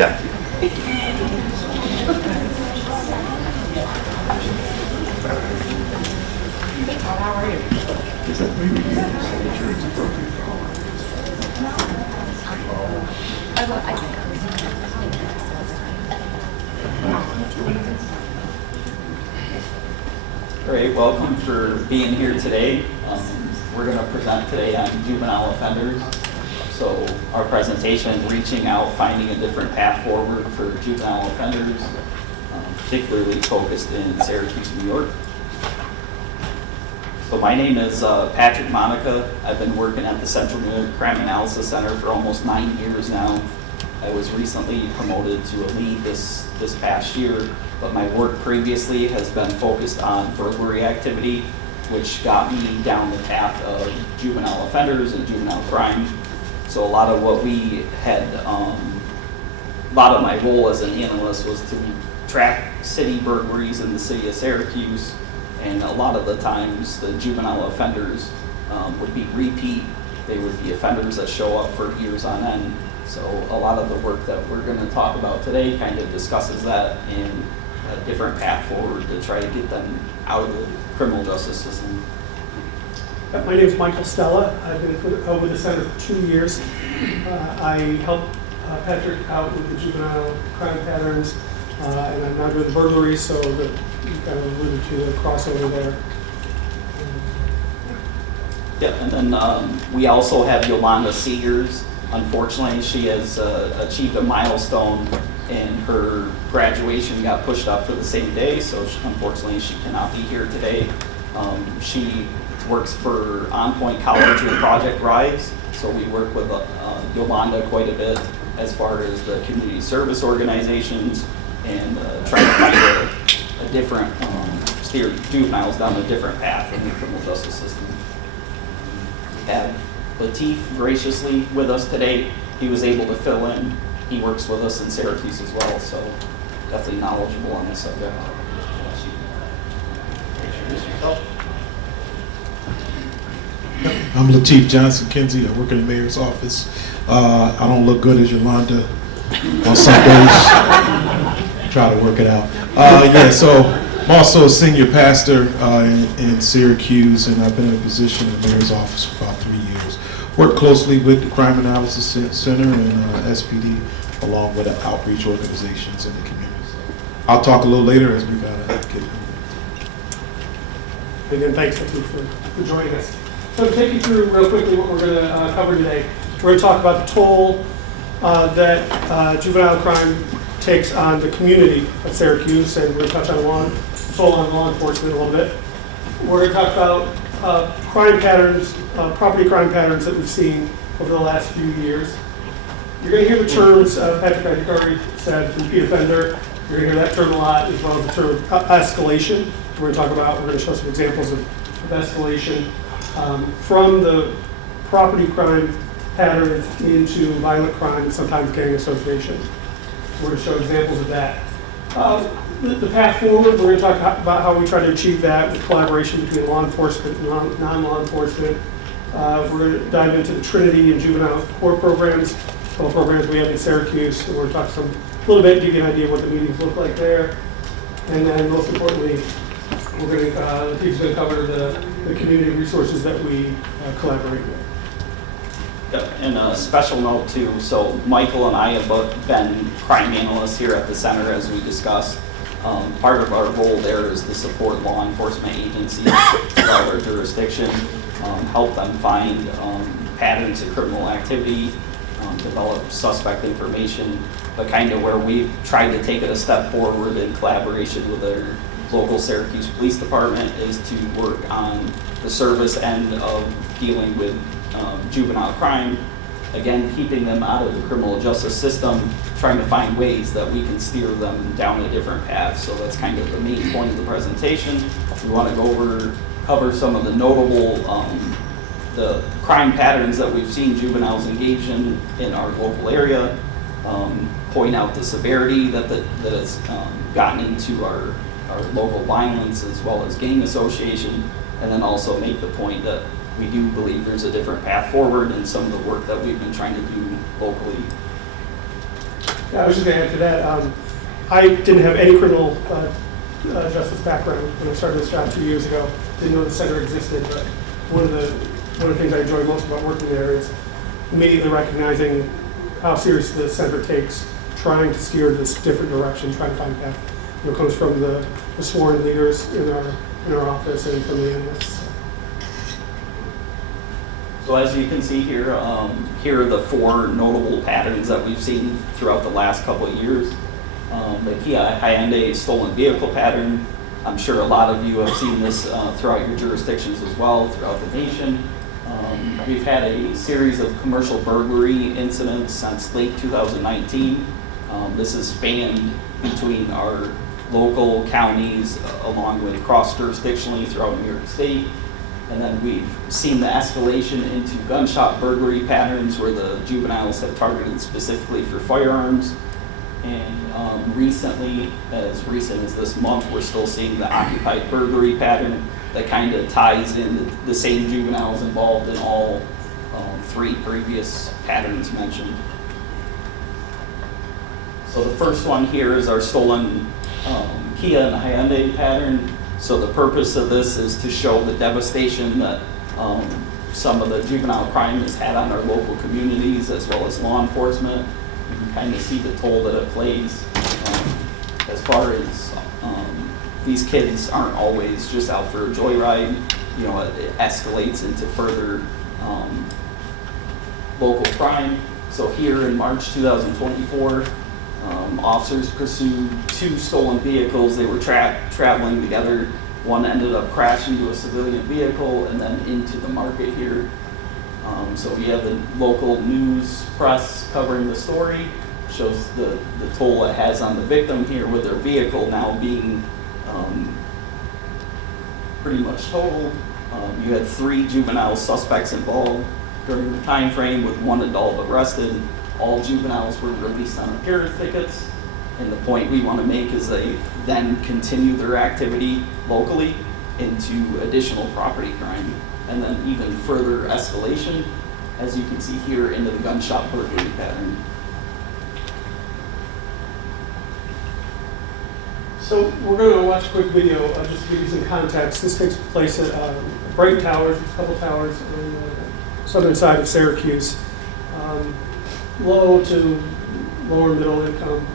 Yeah. How are you? Is that maybe your signature is appropriate for all All right, welcome for being here today. We're going to present today on juvenile offenders. So our presentation, reaching out, finding a different path forward for juvenile offenders, particularly focused in Syracuse, New York. So my name is Patrick Monica. I've been working at the Central New York Crime Analysis Center for almost 9 years now. I was recently promoted to a lead this past year, but my work previously has been focused on burglary activity, which got me down the path of juvenile offenders and juvenile crime. So a lot of what we had, a lot of my role as an analyst was to track city burglaries in the city of Syracuse, and a lot of the times the juvenile offenders would be repeat. They would be offenders that show up for years on end. So a lot of the work that we're going to talk about today kind of discusses that in a different path forward to try to get them out of the criminal justice system. My name is Michael Stella. I've been with the center for 2 years. I helped Patrick out with the juvenile crime patterns, and I'm now doing the burglaries, so you kind of alluded to the crossover there. Yep, and then we also have Yolanda Seegers. Unfortunately, she has achieved a milestone, and her graduation got pushed up for the same day, so unfortunately she cannot be here today. She works for On Point College with Project Rise, so we work with Yolanda quite a bit as far as the community service organizations and trying to find a different, steer juveniles down a different path in the criminal justice system. We have Latif graciously with us today. He was able to fill in. He works with us in Syracuse as well, so definitely knowledgeable on this subject. Introduce yourself. I'm Latif Johnson-Kinsey. I work in the mayor's office. I don't look good as Yolanda on some days. Try to work it out. So I'm also a senior pastor in Syracuse, and I've been in a position in the mayor's office for about 3 years. Work closely with the Crime Analysis Center and SPD, along with outreach organizations in the community. So I'll talk a little later as we gotta get. Again, thanks for joining us. So to take you through real quickly what we're going to cover today, we're going to talk about the toll that juvenile crime takes on the community of Syracuse, and we're going to touch on toll on law enforcement a little bit. We're going to talk about crime patterns, property crime patterns that we've seen over the last few years. You're going to hear the terms, Patrick, I think already said, repeat offender. You're going to hear that term a lot, as well as the term escalation. We're going to show some examples of escalation from the property crime patterns into violent crime and sometimes gang association. We're going to show examples of that. The path forward, we're going to talk about how we try to achieve that with collaboration between law enforcement and non-law enforcement. We're going to dive into the Trinity and juvenile court programs, couple programs we have in Syracuse. So we're going to talk a little bit, give you an idea of what the meetings look like there. And then most importantly, the team's going to cover the community resources that we collaborate with. Yep, and a special note too, so Michael and I have both been crime analysts here at the center, as we discussed. Part of our role there is to support law enforcement agencies throughout our jurisdiction, help them find patterns of criminal activity, develop suspect information, but kind of where we've tried to take it a step forward in collaboration with our local Syracuse Police Department is to work on the service end of dealing with juvenile crime, again, keeping them out of the criminal justice system, trying to find ways that we can steer them down a different path. So that's kind of the main point of the presentation. We want to cover some of the notable the crime patterns that we've seen juveniles engage in our local area, point out the severity that has gotten into our local violence as well as gang association, and then also make the point that we do believe there's a different path forward in some of the work that we've been trying to do locally. Yeah, I was just going to add to that. I didn't have any criminal justice background when I started this job 2 years ago. Didn't know the center existed, but one of the things I enjoy most about working there is immediately recognizing how serious the center takes trying to steer this different direction, trying to find a path. It comes from the sworn leaders in our office and from the analysts. So as you can see here, here are the 4 notable patterns that we've seen throughout the last couple of years. The Kia Hyundai stolen vehicle pattern. I'm sure a lot of you have seen this throughout your jurisdictions as well, throughout the nation. We've had a series of commercial burglary incidents since late 2019. This has spanned between our local counties along with cross-jurisdictionally throughout New York State. And then we've seen the escalation into gunshot burglary patterns where the juveniles have targeted specifically for firearms. And recently, as recent as this month, we're still seeing the occupied burglary pattern that kind of ties in the same juveniles involved in all 3 previous patterns mentioned. So the first one here is our stolen Kia and Hyundai pattern. So the purpose of this is to show the devastation that some of the juvenile crime has had on our local communities as well as law enforcement. You can kind of see the toll that it plays. As far as these kids aren't always just out for a joyride, you know, it escalates into further local crime. So here in March 2024, officers pursued 2 stolen vehicles. They were traveling together. One ended up crashing into a civilian vehicle and then into the market here. So we have the local news press covering the story. Shows the toll it has on the victim here with their vehicle now being pretty much totaled. You had 3 juvenile suspects involved during the time frame with 1 adult arrested. All juveniles were released on appearance tickets. And the point we want to make is they then continue their activity locally into additional property crime. And then even further escalation, as you can see here, into the gunshot burglary pattern. So we're going to watch a quick video just to give you some context. This takes place at Brighton Towers, a couple towers on the southern side of Syracuse. Low to lower middle income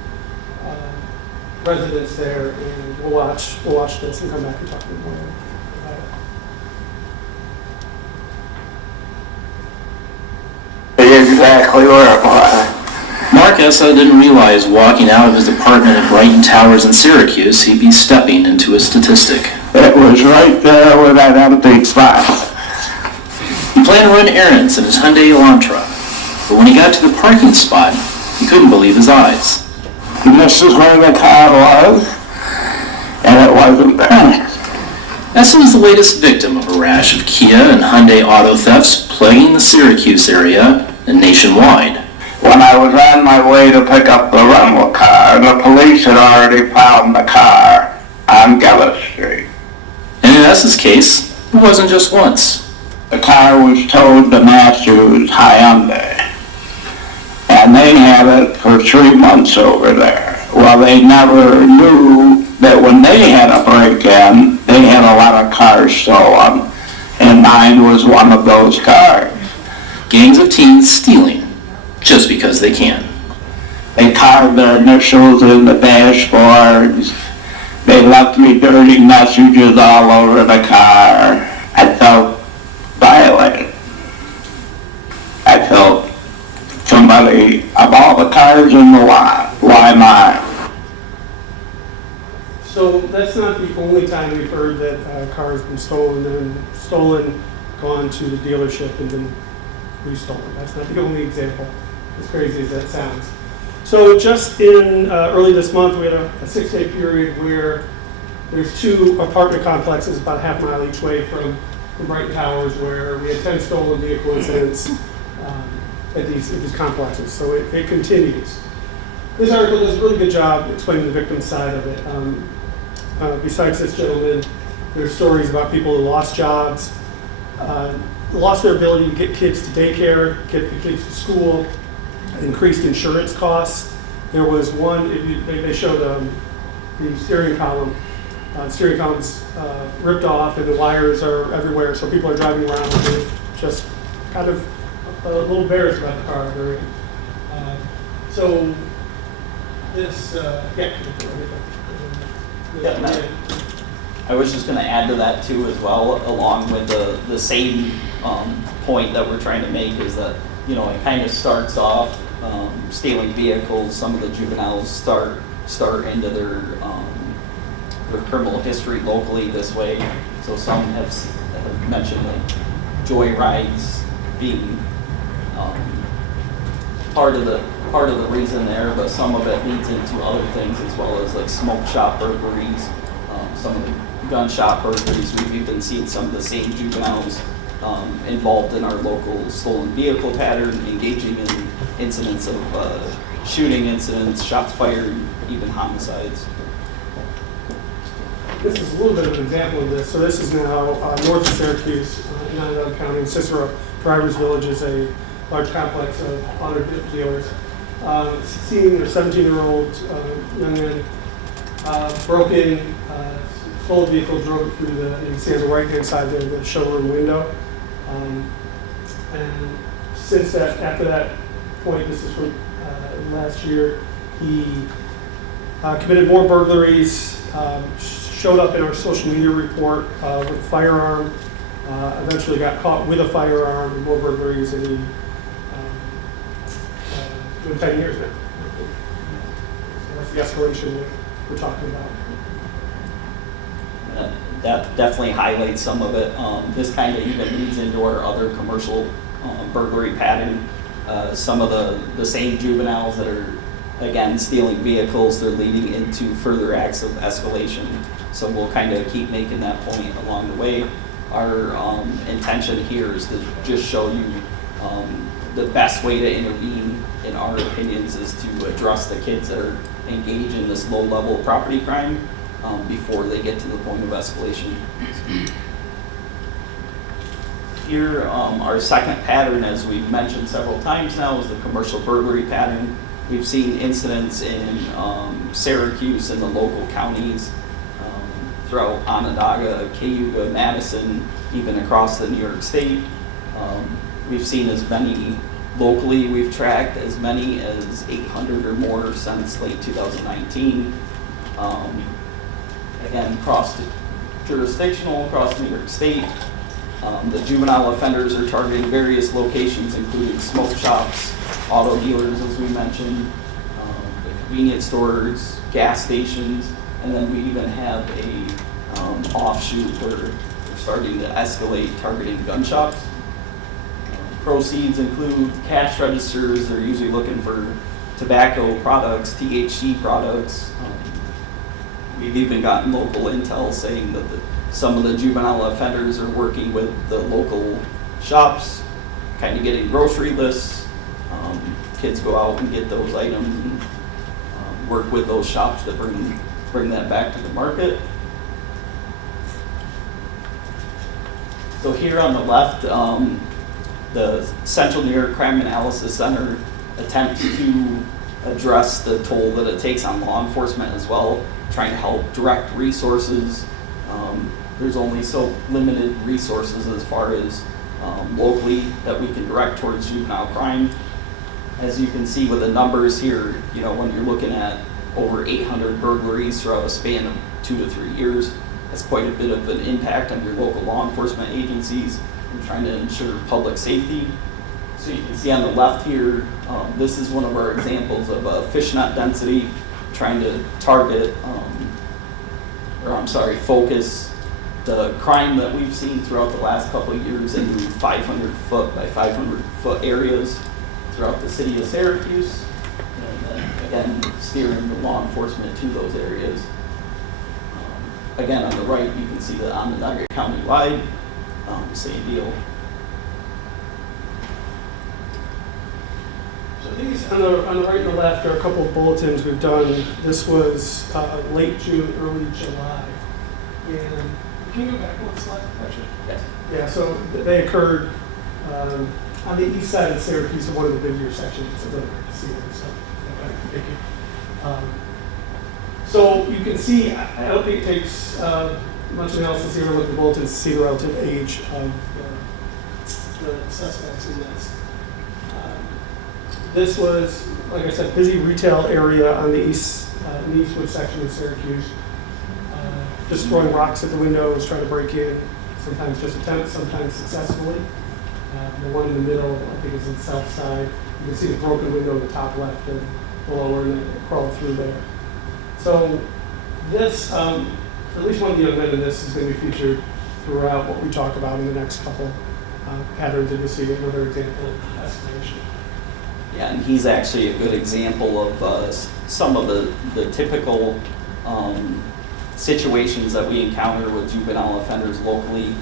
residents there, and we'll watch this and come back and talk a bit more about it. Exactly where it was. Mark Essa didn't realize walking out of his apartment at Brighton Towers in Syracuse, he'd be stepping into a statistic. It was right there where that empty spot. He planned to run errands in his Hyundai Elantra, but when he got to the parking spot, he couldn't believe his eyes. And this is where the car was, and it wasn't there. Essa was the latest victim of a rash of Kia and Hyundai auto thefts plaguing the Syracuse area and nationwide. When I was on my way to pick up the rental car, the police had already found the car on Gillis Street. And in Essa's case, it wasn't just once. The car was towed to Matthews Hyundai, and they had it for 3 months over there. Well, they never knew that when they had a break-in, they had a lot of cars stolen, and mine was one of those cars. Gangs of teens stealing just because they can. They carved their initials in the dashboards. They left me dirty messages all over the car. I felt violated. I felt somebody, of all the cars in the lot, why mine? So that's not the only time we've heard that a car has been stolen, gone to the dealership, and then restolen. That's not the only example, as crazy as that sounds. So just in early this month, we had a 6-day period where there's 2 apartment complexes about a half mile each way from Brighton Towers where we had 10 stolen vehicle incidents at these complexes. So it continues. This article does a really good job explaining the victim side of it. Besides this gentleman, there's stories about people who lost jobs, lost their ability to get kids to daycare, get the kids to school, increased insurance costs, There was one, they showed the steering column. Steering column's ripped off and the wires are everywhere, so people are driving around and they're just kind of a little embarrassed about the car they're in. So this, I was just going to add to that too as well, along with the same point that we're trying to make is that, you know, it kind of starts off stealing vehicles. Some of the juveniles start into their criminal history locally this way. So some have mentioned like joyrides being part of the reason there, but some of it leads into other things as well as like smoke shop burglaries, some of the gun shop burglaries. We've even seen some of the same juveniles involved in our local stolen vehicle pattern, engaging in incidents of shooting incidents, shots fired, even homicides. This is a little bit of an example of this. So this is now north of Syracuse, in Onondaga County, in Cicero. Drivers Village is a large complex of auto dealers. 16 or 17-year-old young men broke in, stole a vehicle, drove it through you can see on the right-hand side there, the showroom window. And since that, after that point, this is from last year, he committed more burglaries, showed up in our social media report with a firearm, eventually got caught with a firearm and more burglaries, and he doing 10 years now. So that's the escalation that we're talking about. That definitely highlights some of it. This kind of even leads into our other commercial burglary pattern. Some of the same juveniles that are, again, stealing vehicles, they're leading into further acts of escalation. So we'll kind of keep making that point along the way. Our intention here is to just show you the best way to intervene, in our opinions, is to address the kids that are engaged in this low-level property crime before they get to the point of escalation. Here, our second pattern, as we've mentioned several times now, is the commercial burglary pattern. We've seen incidents in Syracuse and the local counties, throughout Onondaga, Cayuga, Madison, even across the New York State. We've seen as many locally, we've tracked as many as 800 or more since late 2019. Again, cross-jurisdictional, across New York State. The juvenile offenders are targeting various locations, including smoke shops, auto dealers, as we mentioned, convenience stores, gas stations, and then we even have a offshoot where we're starting to escalate targeting gun shops. Proceeds include cash registers. They're usually looking for tobacco products, THC products. We've even gotten local intel saying that some of the juvenile offenders are working with the local shops, kind of getting grocery lists. Kids go out and get those items and work with those shops that bring that back to the market. So here on the left, the Central New York Crime Analysis Center attempts to address the toll that it takes on law enforcement as well, trying to help direct resources. There's only so limited resources as far as locally that we can direct towards juvenile crime. As you can see with the numbers here, you know, when you're looking at over 800 burglaries throughout a span of 2 to 3 years, that's quite a bit of an impact on your local law enforcement agencies and trying to ensure public safety. So you can see on the left here, this is one of our examples of a fishnet density, trying to target, focus the crime that we've seen throughout the last couple of years into 500 foot by 500 foot areas throughout the city of Syracuse, and then again steering the law enforcement to those areas. Again, on the right, you can see the Onondaga County-wide, same deal. So these on the right and the left are a couple of bulletins we've done. This was late June, early July, and can you go back one slide, actually? Yes. Yeah, so they occurred on the east side of Syracuse in one of the big intersections. It's a little hard to see there, so thank you. So you can see, I don't think it takes much analysis here to look at the bulletins to see the relative age of the suspects in this. This was, like I said, busy retail area on the eastwood section of Syracuse. Just throwing rocks at the windows, trying to break in, sometimes just attempt, sometimes successfully. The one in the middle, I think, is in the south side. You can see the broken window in the top left and the lower, and they crawled through there. So this, at least one of the young men in this is going to be featured throughout what we talk about in the next couple patterns, and you'll see another example of escalation. Yeah, and he's actually a good example of some of the typical situations that we encounter with juvenile offenders locally.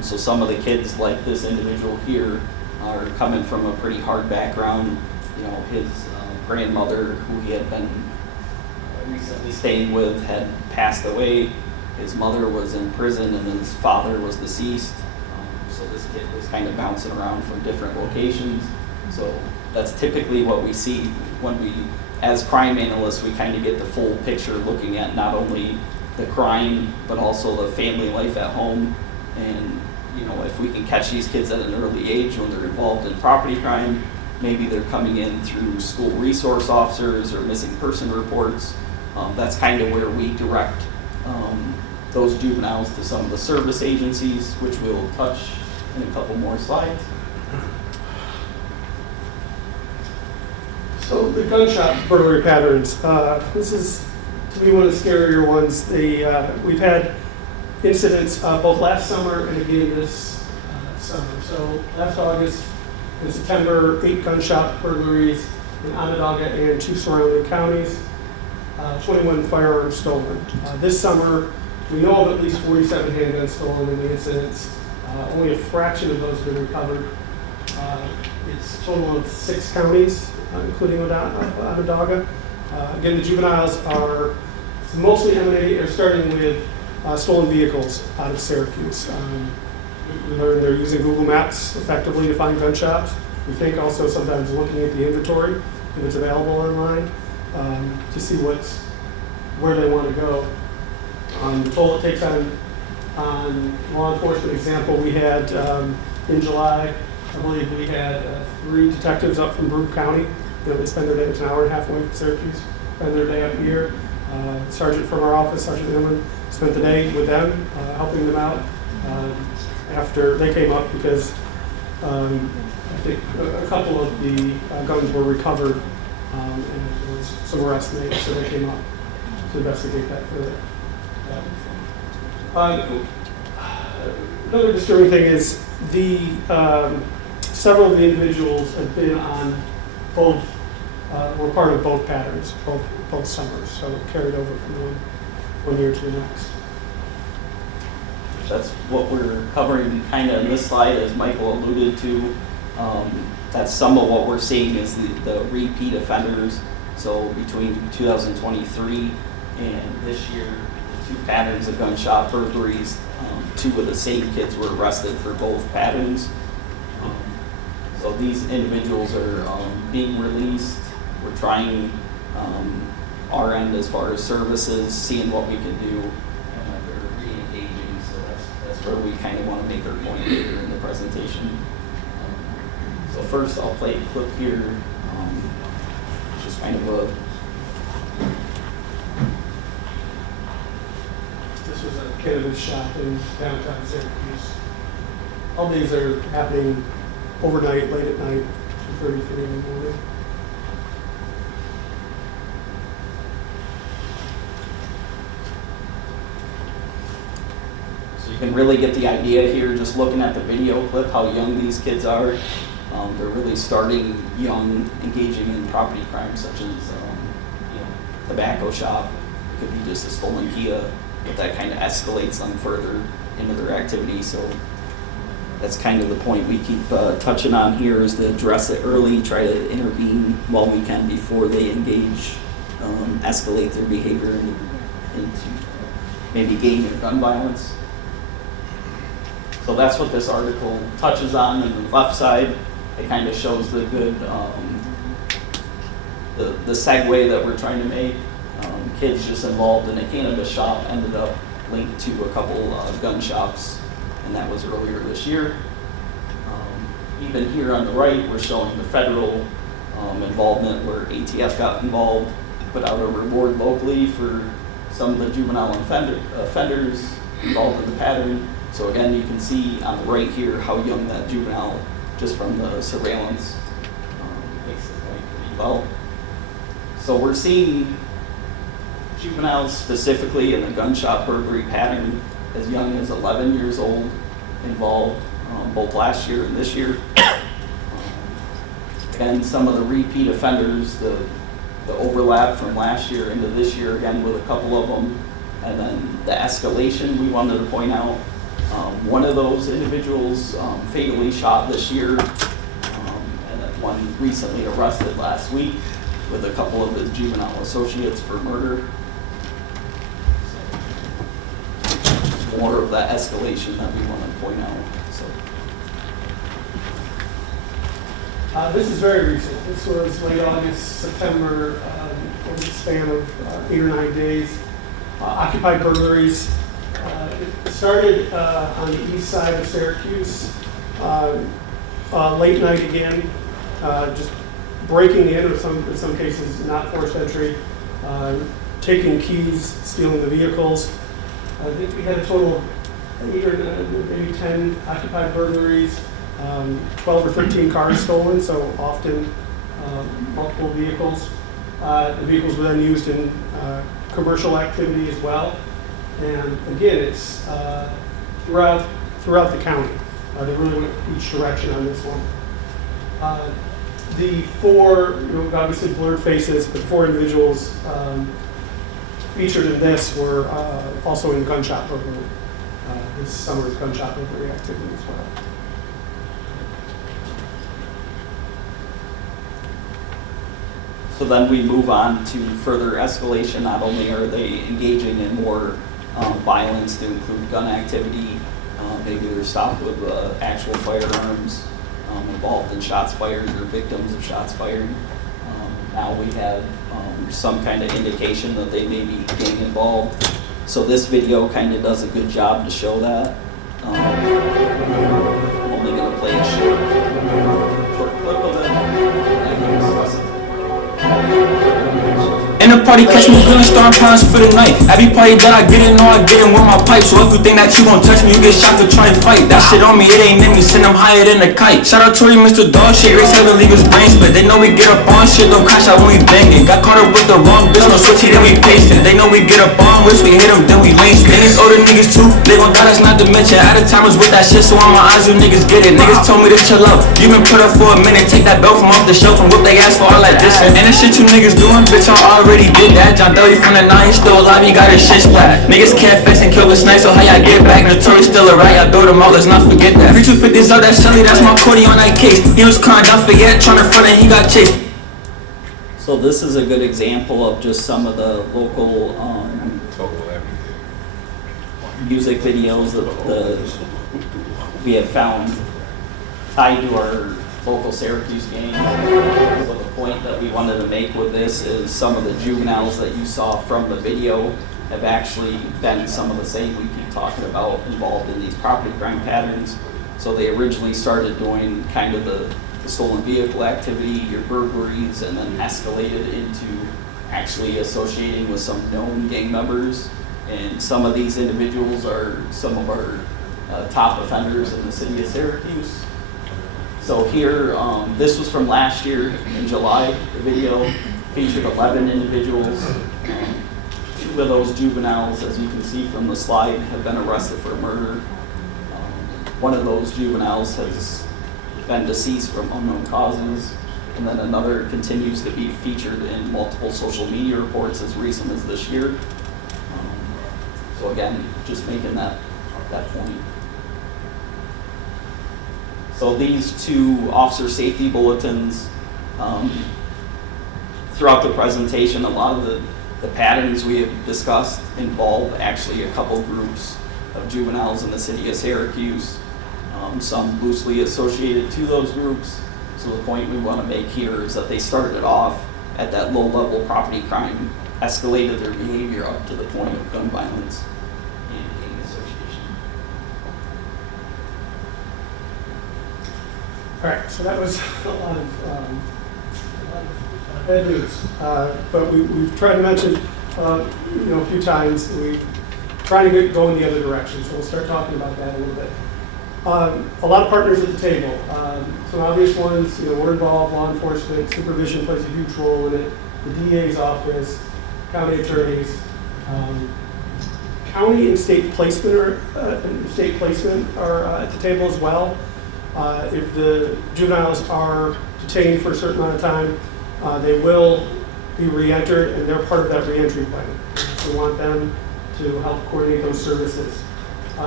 So some of the kids, like this individual here, are coming from a pretty hard background. You know, his grandmother, who he had been recently staying with, had passed away. His mother was in prison, and his father was deceased. So this kid was kind of bouncing around from different locations. So that's typically what we see when we, as crime analysts, we kind of get the full picture, looking at not only the crime, but also the family life at home. And, you know, if we can catch these kids at an early age when they're involved in property crime, maybe they're coming in through school resource officers or missing person reports. That's kind of where we direct those juveniles to some of the service agencies, which we'll touch in a couple more slides. So the gunshot burglary patterns, this is, to me, one of the scarier ones. We've had incidents both last summer and again this summer. So last August and September, 8 gunshot burglaries in Onondaga and 2 surrounding counties, 21 firearms stolen. This summer, we know of at least 47 handguns stolen in the incidents. Only a fraction of those have been recovered. It's a total of 6 counties, including Onondaga. Again, the juveniles are mostly emanating, or starting with stolen vehicles out of Syracuse. We learned they're using Google Maps effectively to find gun shops. We think also sometimes looking at the inventory, if it's available online, to see where they want to go. The toll it takes on law enforcement. Example, we had in July, I believe we had 3 detectives up from Brooke County. You know, they spend their day, it's an hour and a half away from Syracuse, spend their day up here. Sergeant from our office, Sergeant Inman, spent the day with them, helping them out after they came up, because I think a couple of the guns were recovered and there was some arrests made, so they came up to investigate that further. Another disturbing thing is several of the individuals have been on both, were part of both patterns, both summers, so it carried over from one year to the next. That's what we're covering kind of in this slide, as Michael alluded to. That's some of what we're seeing is the repeat offenders. So between 2023 and this year, the 2 patterns of gunshot burglaries, 2 of the same kids were arrested for both patterns. So these individuals are being released. We're trying our end as far as services, seeing what we can do, and they're re-engaging. So that's where we kind of want to make our point later in the presentation. So first, I'll play a clip here, just kind of a. This was a cannabis shop in downtown Syracuse. All these are happening overnight, late at night, 2:33 in the morning. So you can really get the idea here, just looking at the video clip, how young these kids are. They're really starting young, engaging in property crimes such as tobacco shop. It could be just a stolen Kia, but that kind of escalates them further into their activity. So that's kind of the point we keep touching on here, is to address it early, try to intervene while we can before they engage, escalate their behavior into maybe gang or gun violence. So that's what this article touches on. On the left side, it kind of shows the good the segue that we're trying to make. Kids just involved in a cannabis shop ended up linked to a couple gun shops, and that was earlier this year. Even here on the right, we're showing the federal involvement where ATF got involved, put out a reward locally for some of the juvenile offenders involved in the pattern. So again, you can see on the right here how young that juvenile, just from the surveillance, makes the point pretty well. So we're seeing juveniles specifically in the gun shop burglary pattern as young as 11 years old involved, both last year and this year. Again, some of the repeat offenders, the overlap from last year into this year, again with a couple of them, and then the escalation we wanted to point out. One of those individuals fatally shot this year, and then one recently arrested last week with a couple of his juvenile associates for murder. So, more of that escalation that we want to point out. So. This is very recent. This was late August, September, over the span of 8 or 9 days. Occupied burglaries. It started on the east side of Syracuse, late night again, just breaking in, or in some cases not forced entry, taking keys, stealing the vehicles. I think we had a total of 8 or 9, maybe 10 occupied burglaries, 12 or 13 cars stolen, so often multiple vehicles. The vehicles were then used in commercial activity as well. And again, it's throughout the county. They really went each direction on this one. The four, obviously blurred faces, but 4 individuals featured in this were also in gunshot burglary. This summer's gunshot burglary activity as well. So then we move on to further escalation. Not only are they engaging in more violence to include gun activity, maybe they're stopped with actual firearms, involved in shots fired or victims of shots fired. Now we have some kind of indication that they may be gang involved. So this video kind of does a good job to show that. I'm only going to play a short clip of it, and I can discuss it. In the party, catch me feeling strong pounds for the night. Every party that I get in, know I get in with my pipe. So if you think that you gon' touch me, you get shot to try and fight. That shit on me, it ain't in me, send them higher than a kite. Shout out to you, Mr. Dog shit, Grace Heaven leave his brain split. They know we get up on shit, don't crash out when we bangin'. Got caught up with the wrong bitch, no switchy, then we pastin'. They know we get up on which we hit them, then we lane spin. These older niggas too, they gon' die, that's not to mention. Out of timers with that shit, so on my eyes, you niggas get it. Niggas told me to chill out, you been put up for a minute. Take that belt from off the shelf and whip they ass for all that dissing. And the shit you niggas doing, bitch, I already did that. John Doe from the 9, still alive, he got his shit splat. Niggas can't fix and kill with snipes, so how y'all get back? Notorious still a rat, y'all build them out, let's not forget that. 3250s out, that Shelly, that's my Cody on that case. He was crying, don't forget, tryna front and he got chased. So this is a good example of just some of the local music videos that we have found tied to our local Syracuse gang. So the point that we wanted to make with this is some of the juveniles that you saw from the video have actually been some of the same we keep talking about involved in these property crime patterns. So they originally started doing kind of the stolen vehicle activity, your burglaries, and then escalated into actually associating with some known gang members. And some of these individuals are some of our top offenders in the city of Syracuse. So here, this was from last year in July. The video featured 11 individuals. 2 of those juveniles, as you can see from the slide, have been arrested for murder. One of those juveniles has been deceased from unknown causes, and then another continues to be featured in multiple social media reports as recent as this year. So again, just making that point. So these 2 officer safety bulletins, throughout the presentation, a lot of the patterns we have discussed involve actually a couple groups of juveniles in the city of Syracuse, some loosely associated to those groups. So the point we want to make here is that they started off at that low-level property crime escalated their behavior up to the point of gun violence and gang association. All right, so that was a lot of bad news. But we've tried to mention, a few times, we try to go in the other direction. So we'll start talking about that a little bit. A lot of partners at the table. Some obvious ones, we're involved, law enforcement, supervision plays a huge role in it. The DA's office, county attorneys, county and state placement are at the table as well. If the juveniles are detained for a certain amount of time, they will be re-entered, and they're part of that re-entry plan. So we want them to help coordinate those services.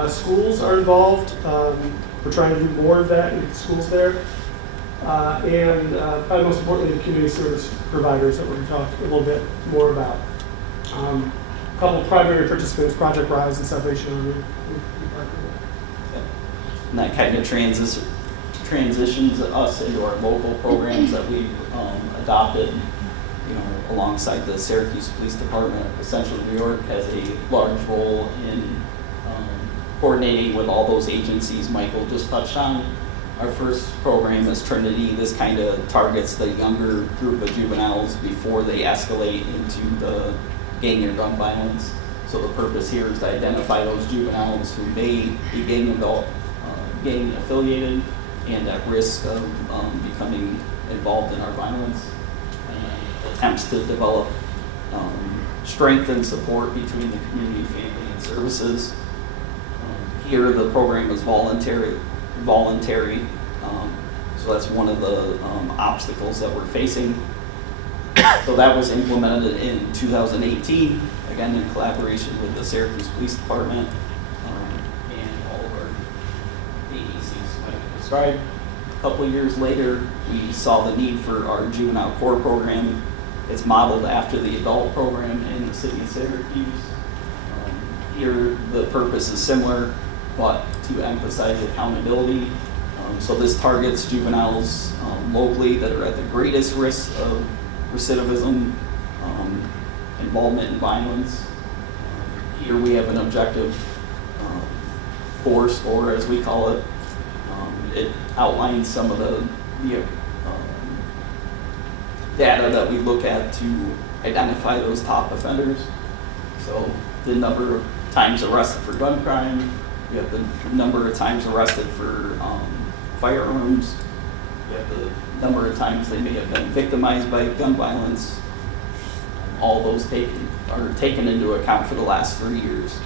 Schools are involved. We're trying to do more of that in schools there. And probably most importantly, the community service providers that we're going to talk a little bit more about. A couple of primary participants, Project Rise and Salvation Army. And that kind of transitions us into our local programs that we've adopted, alongside the Syracuse Police Department. Essentially, New York has a large role in coordinating with all those agencies Michael just touched on. Our first program is Trinity. This kind of targets the younger group of juveniles before they escalate into the gang or gun violence. So the purpose here is to identify those juveniles who may be gang affiliated and at risk of becoming involved in our violence. And attempts to develop strength and support between the community, family, and services. Here, the program is voluntary. So that's one of the obstacles that we're facing. So that was implemented in 2018, again in collaboration with the Syracuse Police Department and all of our agencies like I described. A couple of years later, we saw the need for our juvenile core program. It's modeled after the adult program in the city of Syracuse. Here, the purpose is similar, but to emphasize accountability. So this targets juveniles locally that are at the greatest risk of recidivism, involvement in violence. Here we have an objective core score, as we call it. It outlines some of the data that we look at to identify those top offenders. So the number of times arrested for gun crime, we have the number of times arrested for firearms, we have the number of times they may have been victimized by gun violence. All those are taken into account for the last 3 years.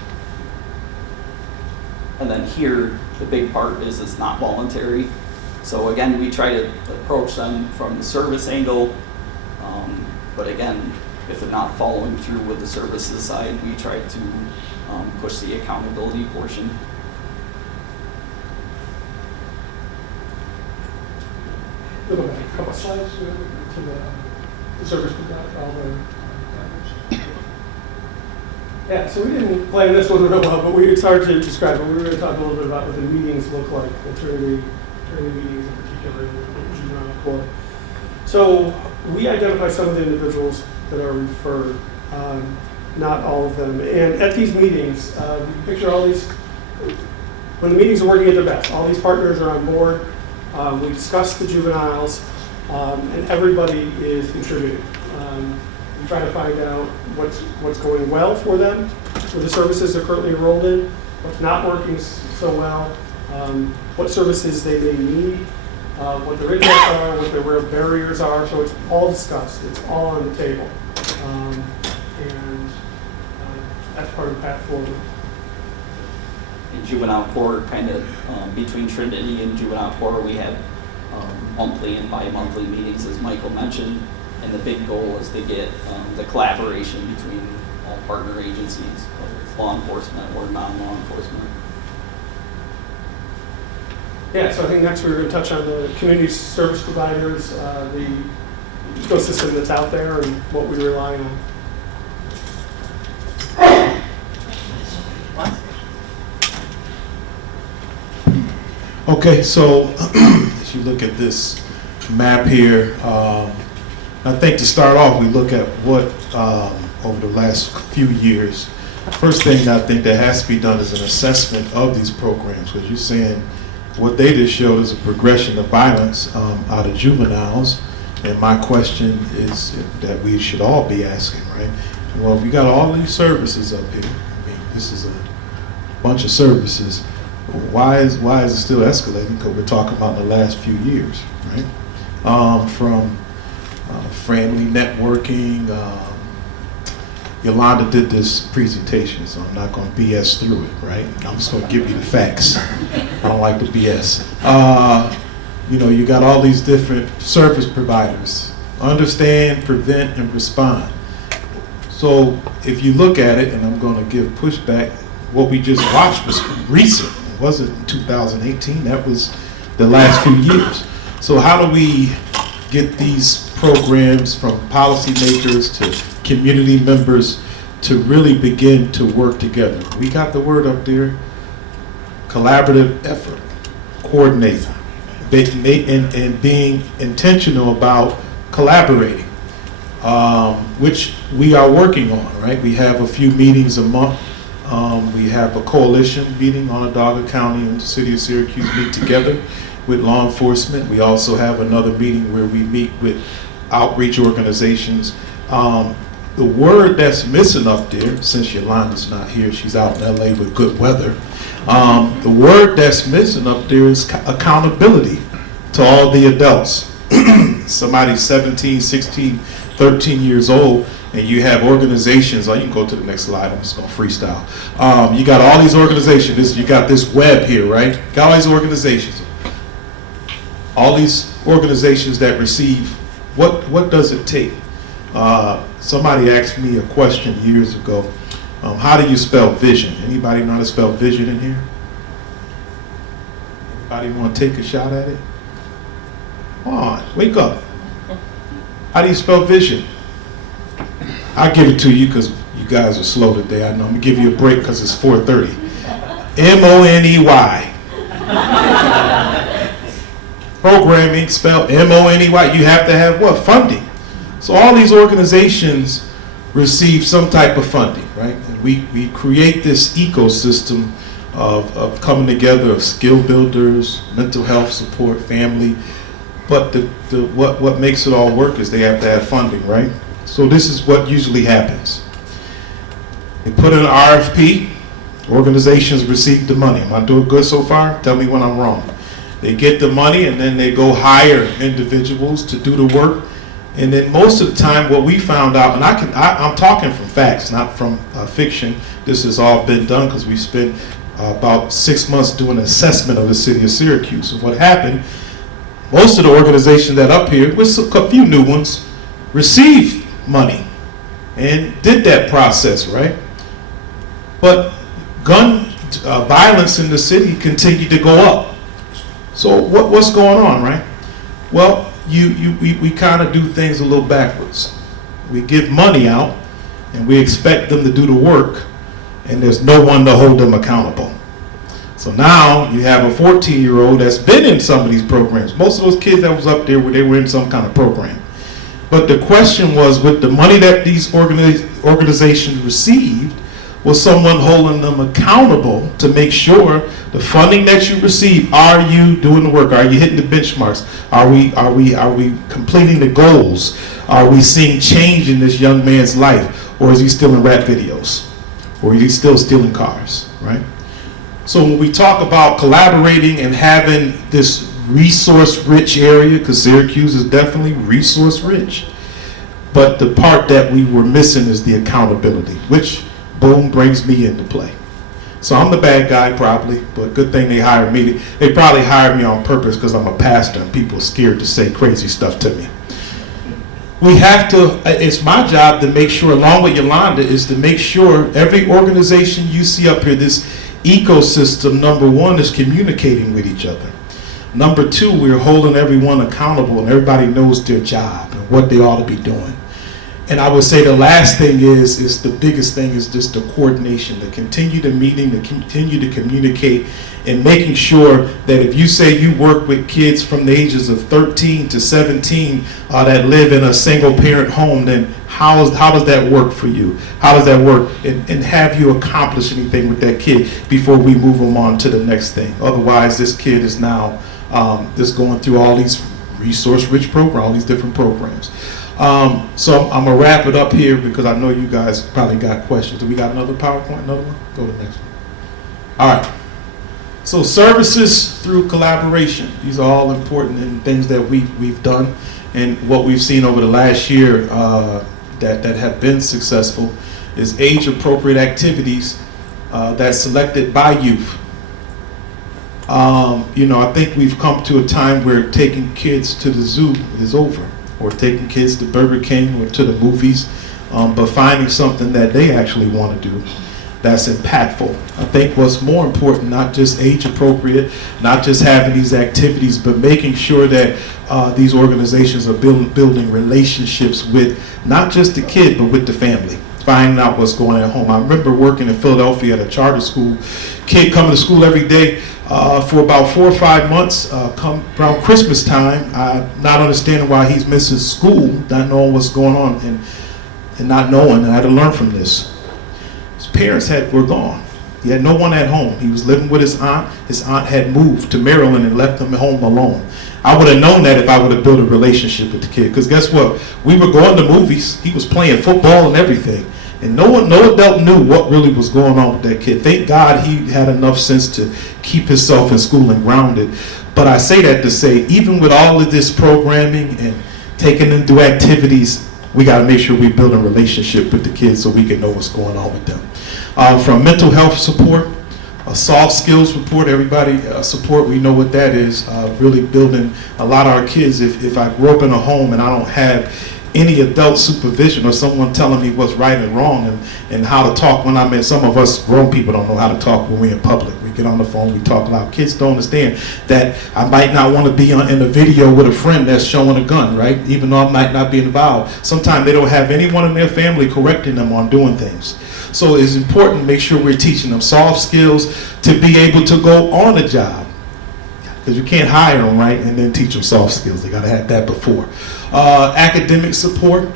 And then here, the big part is it's not voluntary. So again, we try to approach them from the service angle, but again, if they're not following through with the services side, we try to push the accountability portion. A couple of slides to the service provider, all the yeah, so we didn't plan this one real well, but it's hard to describe, but we were going to talk a little bit about what the meetings look like, the Trinity meetings in particular, in the juvenile court. So we identify some of the individuals that are referred, not all of them. And at these meetings, you picture all these, when the meetings are working at their best, all these partners are on board. We discuss the juveniles, and everybody is contributing. We try to find out what's going well for them, for the services they're currently enrolled in, what's not working so well, what services they may need, what their interests are, what their real barriers are. So it's all discussed. It's all on the table, and that's part of the path forward. In juvenile court, kind of between Trinity and juvenile court, we have monthly and bi-monthly meetings, as Michael mentioned, and the big goal is to get the collaboration between all partner agencies, whether it's law enforcement or non-law enforcement. Yeah, so I think next we're going to touch on the community service providers, the ecosystem that's out there and what we rely on. Okay, so as you look at this map here, I think to start off, we look at what, over the last few years, first thing I think that has to be done is an assessment of these programs, because you're saying what they just showed is a progression of violence out of juveniles, and my question is that we should all be asking, right? Well, if you got all these services up here, I mean, this is a bunch of services, why is it still escalating? Because we're talking about in the last few years, right? From family networking, Yolanda did this presentation, so I'm not going to BS through it, right? I'm just going to give you the facts. I don't like the BS. You know, you got all these different service providers. Understand, prevent, and respond. So if you look at it, and I'm going to give pushback, what we just watched was recent. It wasn't 2018. That was the last few years. So how do we get these programs from policymakers to community members to really begin to work together? We got the word up there, collaborative effort, coordinate, and being intentional about collaborating, which we are working on, right? We have a few meetings a month. We have a coalition meeting, Onondaga County and the city of Syracuse meet together with law enforcement. We also have another meeting where we meet with outreach organizations. The word that's missing up there, since Yolanda's not here, she's out in LA with good weather. The word that's missing up there is accountability to all the adults. Somebody's 17, 16, 13 years old, and you have organizations. Oh, you can go to the next slide. I'm just going to freestyle. You got all these organizations. You got this web here, right? Got all these organizations. All these organizations that receive, what does it take? Somebody asked me a question years ago. How do you spell vision? Anybody know how to spell vision in here? Anybody want to take a shot at it? Come on, wake up. How do you spell vision? I'll give it to you because you guys are slow today. I know. I'm going to give you a break because it's 4:30. M-O-N-E-Y. Programming spelled M-O-N-E-Y. You have to have what? Funding. So all these organizations receive some type of funding, right? And we create this ecosystem of coming together of skill builders, mental health support, family. But what makes it all work is they have to have funding, right? So this is what usually happens. They put in an RFP, organizations receive the money. Am I doing good so far? Tell me when I'm wrong. They get the money and then they go hire individuals to do the work. And then most of the time what we found out, and I'm talking from facts, not from fiction. This has all been done because we spent about 6 months doing an assessment of the city of Syracuse. So what happened, most of the organizations that up here, with a few new ones, received money and did that process, right? But gun violence in the city continued to go up. So what's going on, right? Well, we kind of do things a little backwards. We give money out and we expect them to do the work, and there's no one to hold them accountable. So now you have a 14-year-old that's been in some of these programs. Most of those kids that was up there, they were in some kind of program. But the question was, with the money that these organizations received, was someone holding them accountable to make sure the funding that you receive, are you doing the work? Are you hitting the benchmarks? Are we completing the goals? Are we seeing change in this young man's life? Or is he still in rap videos? Or is he still stealing cars, right? So when we talk about collaborating and having this resource-rich area, because Syracuse is definitely resource-rich, but the part that we were missing is the accountability, which, boom, brings me into play. So I'm the bad guy probably, but good thing they hired me. They probably hired me on purpose because I'm a pastor and people are scared to say crazy stuff to me. We have to, it's my job to make sure, along with Yolanda, is to make sure every organization you see up here, this ecosystem, number one, is communicating with each other. Number two, we're holding everyone accountable and everybody knows their job and what they ought to be doing. And I would say the last thing is the biggest thing is just the coordination, to continue the meeting, to continue to communicate, and making sure that if you say you work with kids from the ages of 13 to 17 that live in a single parent home, then how does that work for you? How does that work? And have you accomplished anything with that kid before we move them on to the next thing? Otherwise, this kid is now just going through all these resource-rich programs, all these different programs. So I'm gonna wrap it up here because I know you guys probably got questions. Do we got another PowerPoint? Another one? Go to the next one. All right. So services through collaboration. These are all important and things that we've done, and what we've seen over the last year that have been successful is age-appropriate activities that's selected by youth. I think we've come to a time where taking kids to the zoo is over, or taking kids to Burger King or to the movies, but finding something that they actually want to do that's impactful. I think what's more important, not just age appropriate, not just having these activities, but making sure that these organizations are building relationships with not just the kid, but with the family, finding out what's going on at home. I remember working in Philadelphia at a charter school, kid coming to school every day for about 4 or 5 months, come around Christmas time, not understanding why he's missing school, not knowing what's going on, and not knowing, and I had to learn from this. His parents were gone. He had no one at home. He was living with his aunt. His aunt had moved to Maryland and left him home alone. I would have known that if I would have built a relationship with the kid, because guess what? We were going to movies. He was playing football and everything. And no adult knew what really was going on with that kid. Thank God he had enough sense to keep himself in school and grounded. But I say that to say, even with all of this programming and taking them through activities, we got to make sure we build a relationship with the kids so we can know what's going on with them. From mental health support, soft skills support, everybody support, we know what that is. Really building a lot of our kids. If I grew up in a home and I don't have any adult supervision or someone telling me what's right and wrong and how to talk when I'm in, some of us grown people don't know how to talk when we're in public. We get on the phone, we talk loud. Kids don't understand that I might not want to be in a video with a friend that's showing a gun, right? Even though I might not be involved. Sometimes they don't have anyone in their family correcting them on doing things. So it's important to make sure we're teaching them soft skills to be able to go on a job. Because you can't hire them, right, and then teach them soft skills. They got to have that before. Academic support,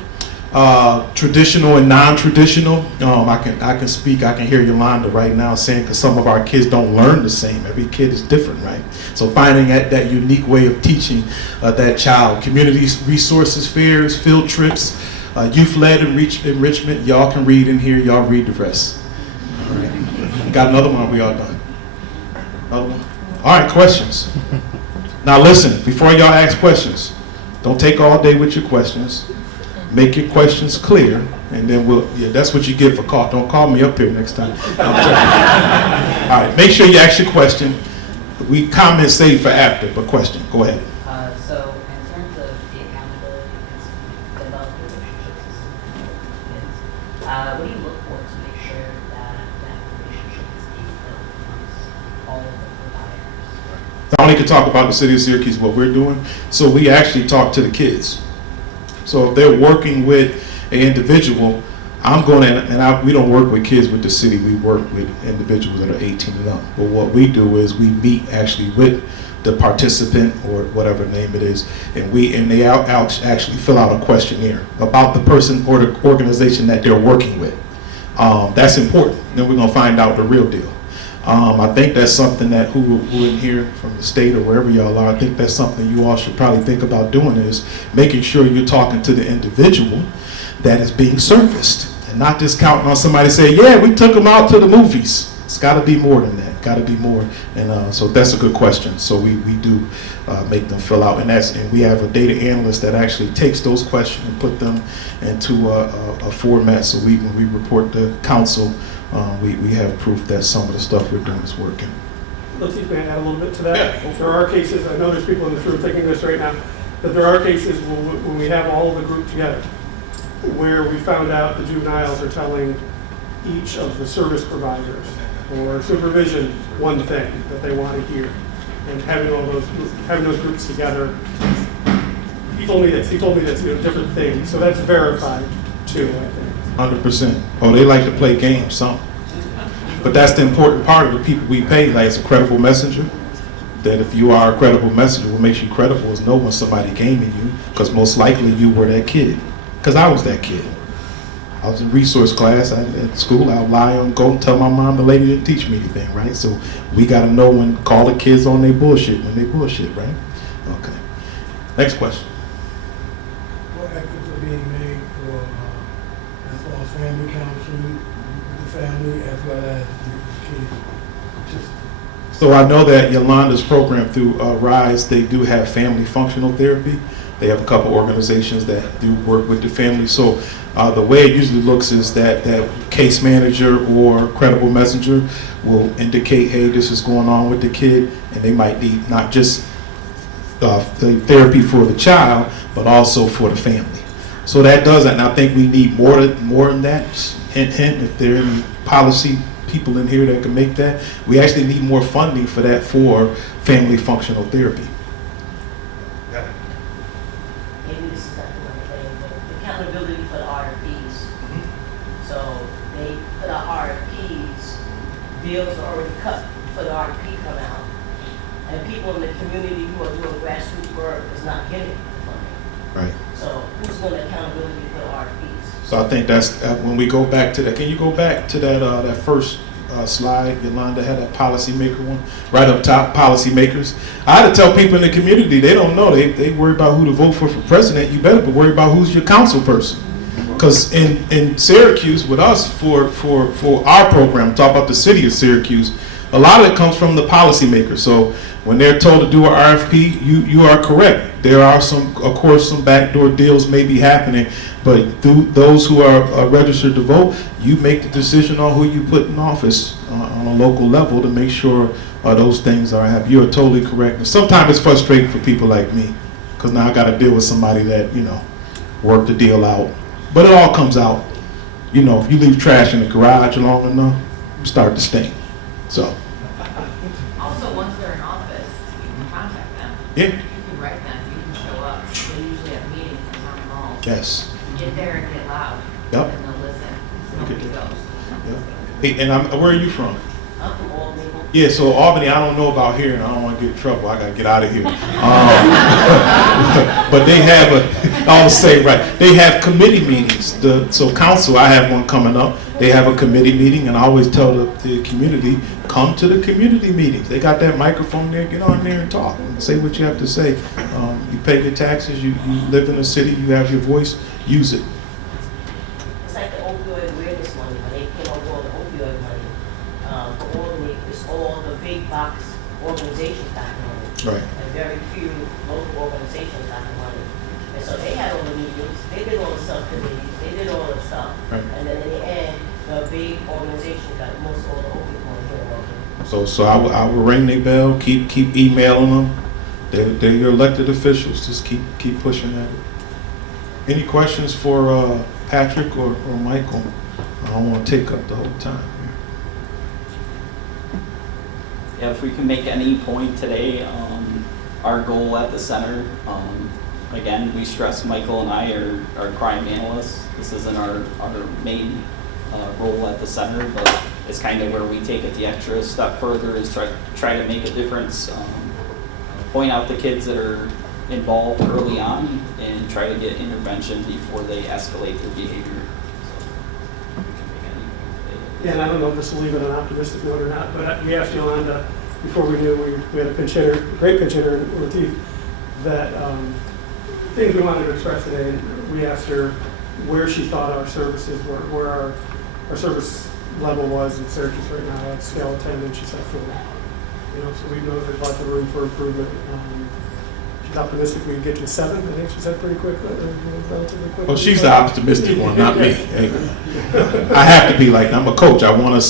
traditional and non-traditional. I can speak. I can hear Yolanda right now saying, because some of our kids don't learn the same. Every kid is different, right? So finding that unique way of teaching that child. Community resources fairs, field trips, youth-led enrichment. Y'all can read in here. Y'all read the rest. All right. Got another one. We all done. Another one. All right, questions. Now listen, before y'all ask questions, don't take all day with your questions. Make your questions clear, and then that's what you get for call. Don't call me up here next time. All right, make sure you ask your question. We comment save for after, but question, go ahead. So in terms of the accountability and developing relationships with kids, what do you look for to make sure that relationship is being built amongst all of the providers? I only can talk about the city of Syracuse, what we're doing. So we actually talk to the kids. So if they're working with an individual, I'm going to, we don't work with kids with the city, we work with individuals that are 18 and up. But what we do is we meet actually with the participant or whatever name it is, and they actually fill out a questionnaire about the person or the organization that they're working with. That's important. Then we're going to find out the real deal. I think that's something that who in here from the state or wherever y'all are, I think that's something you all should probably think about doing, is making sure you're talking to the individual that is being serviced and not just counting on somebody to say, yeah, we took them out to the movies. It's got to be more than that. Got to be more. And so that's a good question. So we do make them fill out, and we have a data analyst that actually takes those questions and put them into a format. So when we report to council, we have proof that some of the stuff we're doing is working. Latif, may I add a little bit to that? Yeah. There are cases, I know there's people in this room thinking this right now, that there are cases when we have all of the group together, where we found out the juveniles are telling each of the service providers or supervision one thing that they want to hear, and having those groups together. He told me this, different things. So that's verified. too, I think. 100%. Oh, they like to play games, some. But that's the important part of the people we pay, like it's a credible messenger. That if you are a credible messenger, what makes you credible is know when somebody gaming you, because most likely you were that kid. Because I was that kid. I was in resource class at school. I would lie and go and tell my mom the lady didn't teach me anything, right? So we got to know when, call the kids on their bullshit when they bullshit, right? Okay. Next question. What efforts are being made for, as far as family counseling, with the family, as well as the kids? Just So I know that Yolanda's program through RISE, they do have family functional therapy. They have a couple organizations that do work with the family. So the way it usually looks is that case manager or credible messenger will indicate, hey, this is going on with the kid, and they might need not just the therapy for the child, but also for the family. So that does that, and I think we need more than that. Hint, hint, if there are any policy people in here that can make that, we actually need more funding for that for family functional therapy. Maybe this is not the right thing, but accountability for the RFPs. So they put out RFPs, deals are already cut for the RFP come out, and people in the community who are doing grassroots work is not getting the funding. Right. So who's doing the accountability for the RFPs? So I think that's when we go back to that. Can you go back to that first slide? Yolanda had that policymaker one right up top. Policymakers. I had to tell people in the community they don't know. They worry about who to vote for president. You better be worried about who's your council person. Because in Syracuse with us for our program, talk about the city of Syracuse, a lot of it comes from the policymakers. So when they're told to do an RFP, you are correct. There are some backdoor deals may be happening, but those who are registered to vote, you make the decision on who you put in office on a local level to make sure those things are happening. You are totally correct. And sometimes it's frustrating for people like me, because now I got to deal with somebody that worked the deal out. But it all comes out. If you leave trash in the garage long enough, you start to stink. So. Also, once they're in office, you can contact them. Yeah. You can write them, you can show up. They usually have meetings in town hall. Yes. Get there and get loud. Yep. And they'll listen. So You could nobody do that. goes. Yeah. Hey, and where are you from? I'm from Albany. Yeah, so Albany, I don't know about here, and I don't want to get in trouble. I got to get out of here. But they have I'll say right. They have committee meetings. So council, I have one coming up. They have a committee meeting, and I always tell the community, come to the community meetings. They got that microphone there. Get on there and talk and say what you have to say. You pay your taxes. You live in the city. You have your voice. Use it. It's like the opioid awareness money, when they came on board the opioid money, for Albany, it's all the big box organizations got money. Right. And very few local organizations got the money. And so they had all the meetings, they did all the subcommittees, they did all the stuff. Right. And then in the end, the big organization got most all the opioid money here in Albany. So I will ring their bell. Keep emailing them. They're your elected officials. Just keep pushing at it. Any questions for Patrick or Michael? I don't want to take up the whole time. Yeah, if we can make any point today, our goal at the center, again, we stress Michael and I are crime analysts. This isn't our main role at the center, but it's kind of where we take it the extra step further, is try to make a difference, point out the kids that are involved early on, and try to get intervention before they escalate their behavior. So, we can make any point today. Yeah, and I don't know if this will leave it an optimistic note or not, but we asked Yolanda before we knew we had a great pinch hitter in Latif, that things we wanted to express today. And we asked her where she thought our services were, where our service level was in Syracuse right now at scale of 10, and she said 4. So we know there's lots of room for improvement. She's optimistic we can get to 7. I think she said pretty quickly, relatively quickly. Well, she's the optimistic one, not me. Hey, I have to be like, I'm a coach. I want us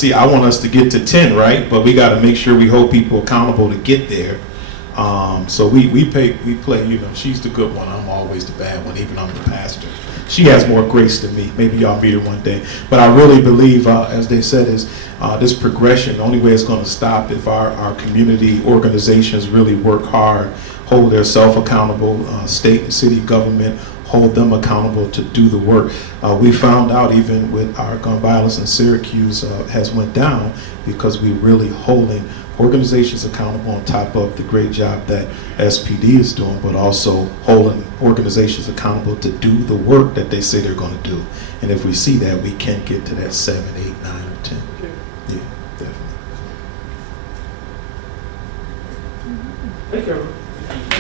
to get to 10, right? But we got to make sure we hold people accountable to get there. So we play. She's the good one. I'm always the bad one, even I'm the pastor. She has more grace than me. Maybe y'all meet her one day. But I really believe, as they said, is this progression. The only way it's going to stop if our community organizations really work hard, hold themselves accountable, state and city government, hold them accountable to do the work. We found out even with our gun violence in Syracuse has went down because we really holding organizations accountable on top of the great job that SPD is doing, but also holding organizations accountable to do the work that they say they're going to do. And if we see that, we can get to that 7, 8, 9, or 10. Yeah, definitely. Thank you, everyone. Thank you.